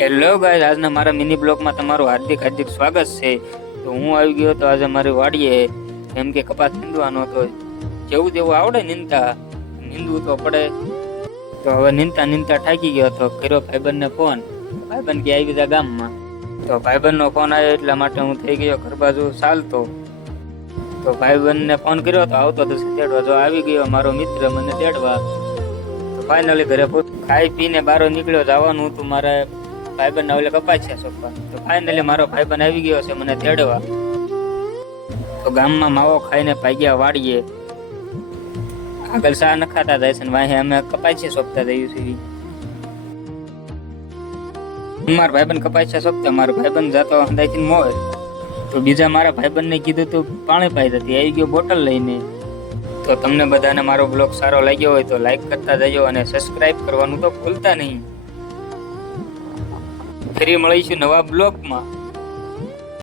Hello guys, આજના મારા mini બ્લોગમાં તમારું હાર્દિક સ્વાગત છે. તો હું આવી ગયો તો આજે મારી વાડીએ, એમ કે કપાસ નીંદવાનો હતો. જેવું જેવું આવડે નીંદવું તો પડે. તો હવે નીંદતા થાકી ગયો હતો. કર્યો ભાઈબંધને ફોન. ભાઈબંધ કે આવી જા ગામમાં. તો ભાઈબંધનો ફોન આવ્યો એટલા માટે હું થઈ ગયો ઘર બાજુ ચાલતો. તો ભાઈબંધને ફોન કર્યો તો આવતો તો તેડવા. જો આવી ગયો મારો મિત્ર મને તેડવા. તો ફાઇનલી ઘરે ખાઈ પીને બહાર નીકળ્યો. જવાનું હતું મારે ભાઈબંધ ઓલે કપાસિયા સોંપવા. તો ફાઇનલી મારો ભાઈબંધ આવી ગયો છે મને તેડવા. તો ગામમાં માવો ખાઈને ભાગ્યા વાડીએ. આગળ શા નખાતા જાય છે ને વાહે અમે કપાસિયા સોંપતા જઈએ છીએ. મારા ભાઈબંધ કપાસિયા સોંપતા, મારો ભાઈબંધ જતો હંદાઈથી મોર. તો બીજા મારા ભાઈબંધને કીધું તું પાણી પાઈ જતી, આવી ગયો બોટલ લઈને. તો તમને બધાને મારો બ્લોગ સારો લાગ્યો હોય તો લાઈક કરતા જજો અને સબસ્ક્રાઇબ કરવાનું તો ભૂલતા નહીં. ફરી મળીશું નવા બ્લોગમાં.